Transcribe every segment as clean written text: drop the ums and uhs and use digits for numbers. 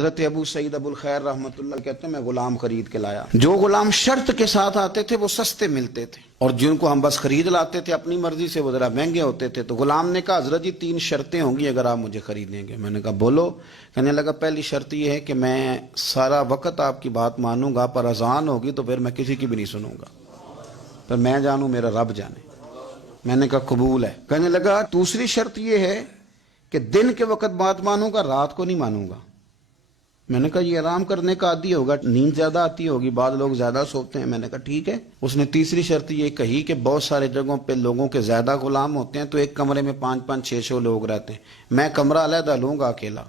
حضرت ابو سعید ابو الخیر رحمۃ اللہ کہتے ہیں میں غلام خرید کے لایا. جو غلام شرط کے ساتھ آتے تھے وہ سستے ملتے تھے، اور جن کو ہم بس خرید لاتے تھے اپنی مرضی سے وہ ذرا مہنگے ہوتے تھے. تو غلام نے کہا حضرت جی 3 شرطیں ہوں گی اگر آپ مجھے خریدیں گے. میں نے کہا بولو. کہنے لگا پہلی شرط یہ ہے کہ میں سارا وقت آپ کی بات مانوں گا، پر اذان ہوگی تو پھر میں کسی کی بھی نہیں سنوں گا، پر میں جانوں میرا رب جانے. میں نے کہا قبول ہے. کہنے لگا دوسری شرط یہ ہے کہ دن کے وقت بات مانوں گا، رات کو نہیں مانوں گا. میں نے کہا یہ آرام کرنے کا عادی ہوگا، نیند زیادہ آتی ہوگی، بعض لوگ زیادہ سوتے ہیں. میں نے کہا ٹھیک ہے. اس نے تیسری شرط یہ کہی کہ بہت سارے جگہوں پہ لوگوں کے زیادہ غلام ہوتے ہیں تو ایک کمرے میں 5-5 6-6 لوگ رہتے ہیں. میں کمرہ علیحدہ لوں گا اکیلا،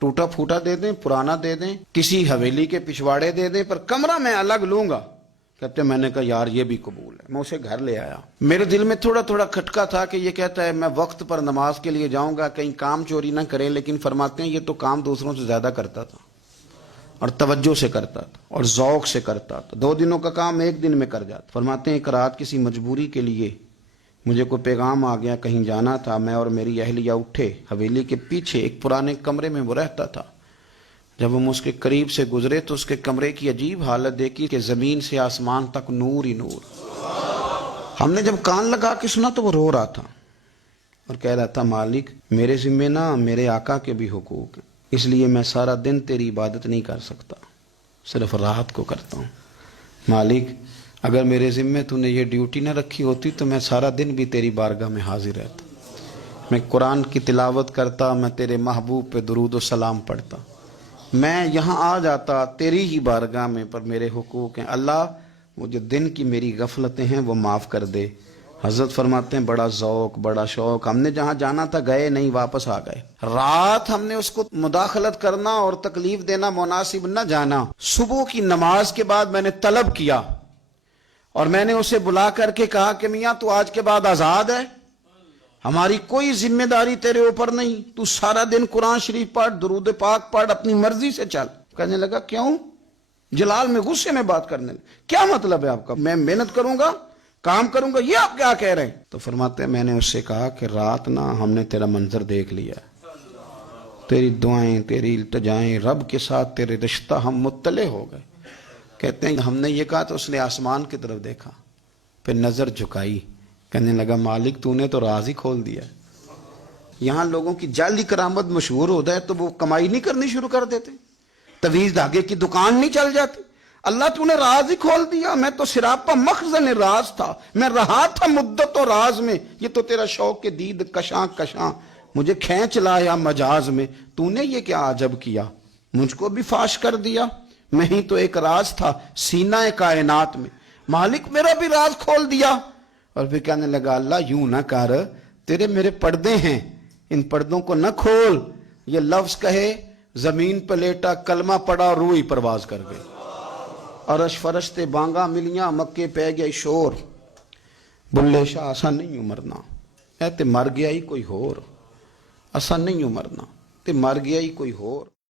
ٹوٹا پھوٹا دے دیں، پرانا دے دیں، کسی حویلی کے پچھواڑے دے دیں، پر کمرہ میں الگ لوں گا. کہتے میں نے کہا یار یہ بھی قبول ہے. میں اسے گھر لے آیا. میرے دل میں تھوڑا تھوڑا کھٹکا تھا کہ یہ کہتا ہے میں وقت پر نماز کے لیے جاؤں گا، کہیں کام چوری نہ کرے، لیکن فرماتے ہیں یہ تو کام دوسروں سے زیادہ کرتا تھا اور توجہ سے کرتا تھا اور ذوق سے کرتا تھا. 2 دنوں کا کام 1 دن میں کر جاتا. فرماتے ہیں ایک رات کسی مجبوری کے لیے مجھے کوئی پیغام آ گیا، کہیں جانا تھا. میں اور میری اہلیہ اٹھے، حویلی کے پیچھے ایک پرانے کمرے میں وہ رہتا تھا. جب ہم اس کے قریب سے گزرے تو اس کے کمرے کی عجیب حالت دیکھی کہ زمین سے آسمان تک نور ہی نور. ہم نے جب کان لگا کے سنا تو وہ رو رہا تھا اور کہہ رہا تھا مالک میرے ذمہ نہ میرے آقا کے بھی حقوق ہیں، اس لیے میں سارا دن تیری عبادت نہیں کر سکتا، صرف رات کو کرتا ہوں. مالک اگر میرے ذمہ تو نے یہ ڈیوٹی نہ رکھی ہوتی تو میں سارا دن بھی تیری بارگاہ میں حاضر رہتا، میں قرآن کی تلاوت کرتا، میں تیرے محبوب پہ درود و سلام پڑھتا، میں یہاں آ جاتا تیری ہی بارگاہ میں، پر میرے حقوق ہیں. اللہ وہ جو دن کی میری غفلتیں ہیں وہ معاف کر دے. حضرت فرماتے ہیں بڑا ذوق بڑا شوق، ہم نے جہاں جانا تھا گئے نہیں، واپس آ گئے. رات ہم نے اس کو مداخلت کرنا اور تکلیف دینا مناسب نہ جانا. صبح کی نماز کے بعد میں نے طلب کیا اور میں نے اسے بلا کر کے کہا کہ میاں تو آج کے بعد آزاد ہے، ہماری کوئی ذمہ داری تیرے اوپر نہیں، تو سارا دن قرآن شریف پڑھ، درود پاک پڑھ، اپنی مرضی سے چل. کہنے لگا کیوں؟ جلال میں غصے میں بات کرنے لگا. کیا مطلب ہے آپ کا؟ میں محنت کروں گا، کام کروں گا، یہ آپ کیا کہہ رہے ہیں؟ تو فرماتے ہیں میں نے اس سے کہا کہ رات نہ ہم نے تیرا منظر دیکھ لیا، تیری دعائیں تیری التجائیں، رب کے ساتھ تیرے رشتہ ہم مطلع ہو گئے. کہتے ہیں ہم نے یہ کہا تو اس نے آسمان کی طرف دیکھا، پھر نظر جھکائی، کہنے لگا مالک تو نے تو راز ہی کھول دیا. یہاں لوگوں کی جعلی کرامت مشہور ہوتا ہے تو وہ کمائی نہیں کرنی شروع کر دیتے، تویز دھاگے کی دکان نہیں چل جاتی. اللہ تو نے راز ہی کھول دیا، میں تو سراپا مخزن راز تھا، میں رہا تھا مدت و راز میں، یہ تو تیرا شوق کے دید کشاں کشاں مجھے کھینچ لایا مجاز میں. تو نے یہ کیا عجب کیا، مجھ کو بھی فاش کر دیا، میں ہی تو ایک راز تھا سینہ کائنات میں، مالک میرا بھی راز کھول دیا. اور پھر کہنے لگا اللہ یوں نہ کر، تیرے میرے پردے ہیں، ان پردوں کو نہ کھول. یہ لفظ کہے زمین پہ لیٹا، کلمہ پڑا، روح پرواز کر گئی. عرش فرشتے بانگا ملیاں، مکے پہ گئی شور. بلے شاہ اسا نہیں مرنا، اے تے مر گیا ہی کوئی ہور، اسا نہیں مرنا تے مر گیا ہی کوئی ہور.